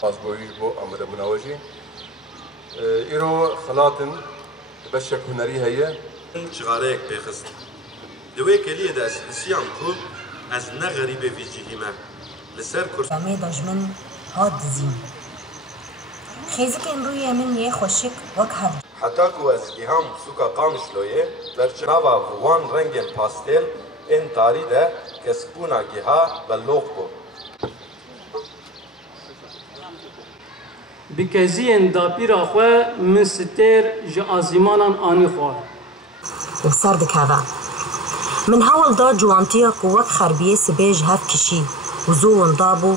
پاسگویی بو آمده مناوجی ایرو خلاطن بشک هنری هیه شغالك بخست دوی کلیه دست بسیام کو از نه غریبه وی جهیمه لسر کرس همه دجمن هاد دزین خیزک این روی من یه خوشک وک هر حتی کو از گیهام سوکا قامش لویه برچناوا وان رنگین پاستل این تاری ده کسپونا گیها بلوغ کو بکزین داپیرا خو من ستر جا آزیمانان آنی خواه وسر دكابا من هول دا جوانتيا قوك خربية سبيج هف كشي وزو ضابو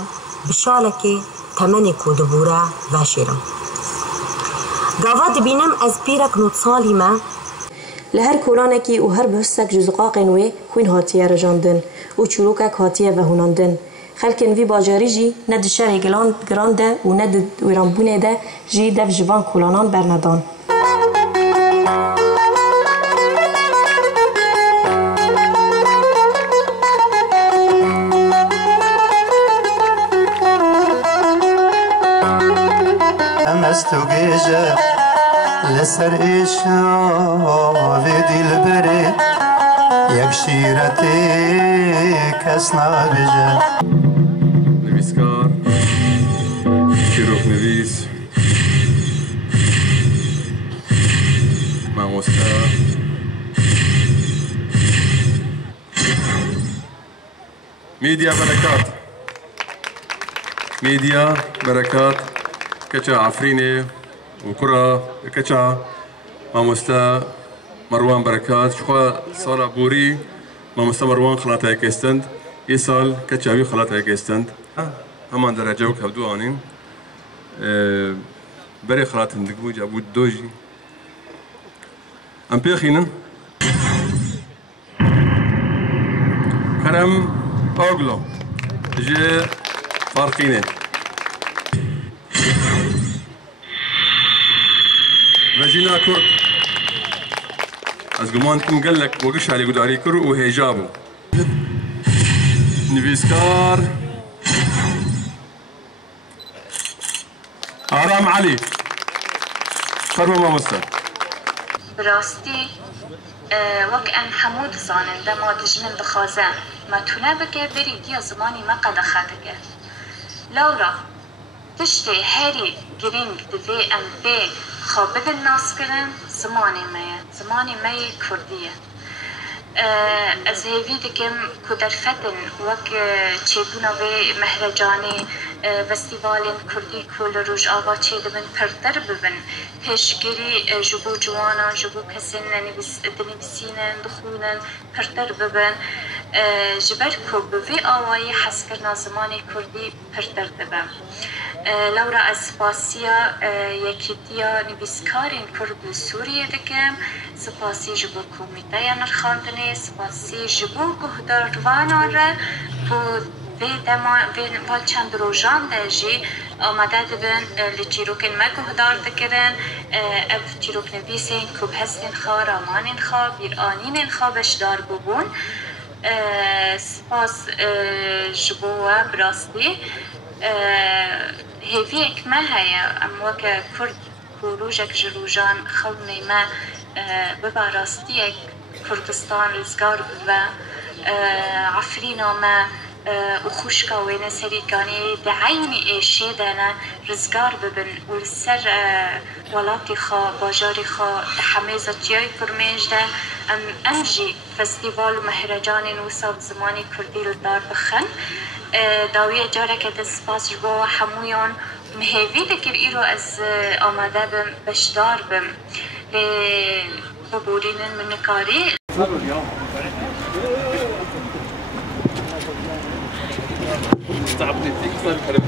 بشالكي تمنك ودبورا واشيرا قاوا دبينم از بيرك نوتصالي ما لهر كولانكي و هر بهستك جزقاقن وي خوين هاتيه رجاندن و چروكك هاتيه وهوناندن خلكن في باجاري جي ند شري گرانده و ند ويرانبونه ده جي دف جوان كولانان برندان استوجيجة لسر إيشا في دلبري يكشيرتي كسنا بجا نویسکار شیروک نویس ماموستا ميديا بركات كچا عفريني وكرة كچا ماموستا مروان بركات شخوا صالة بوري ماموستا مروان خلاطة يكستند يسال كچاوي خلاطة يكستند همان درجة وكبدو آنين بري خلاطة ندقبو جابو دوجي ام بيخينا كرم اوغلو جي فارقينه رجينا كرد از گمان کم قلك وقش علي قداري كر وهيجابو نفيسكار آرام علي فرما ما مستر براستي وك ان حمود زانن ده ما دجمن دخازه ما تونه بكه بري دي زماني ما قد خاتك لورا تشتي هاري جرينج دفي ام بي خابد الناس كرن زماني ماي كردية از هیوی دکم کدرفتن وک چگونه و مهرجانی فستیوال کردی کل روز آوا چه دبن پرتر ببن پیشگیری جبو جوانا جبو کسین دنبسینن دخولن پرتر ببن جبر کو بوی آوایی حس کرنا زمانی کردی پرتر دبن لورا اسپاسیا یکیتیا نویسکارین کرد سوریه دکم سپاسی جبو کمیته نرخاندنه سپاسی جبو گهداروانان را و چند روزان داشی آمده دبن لچیروکن ما گهدار دکرن اف چیروک نویسین کب هستین خواه رامانین خواه بیرانین خواه بشدار ببون سپاس جبو براستی هیویک ما هیا ام وکه کرد کروجک جروجان خونی ما بباراستی کردستان رزگار و عفرینا ما وخوشكا وين سريكاني بعيني ايشي دانا رزقار ببن والسر ولاتي خا باجاري خا تحميزة جاي كرميج دا امجي فستيفال ومهرجان نوصل زماني كردي لدار بخن داوية جارك دسباس جبوا حمويون مهيفي دكر ايرو از آماده بم بشدار بم ببورين من نكاري تعبني تكسر كلام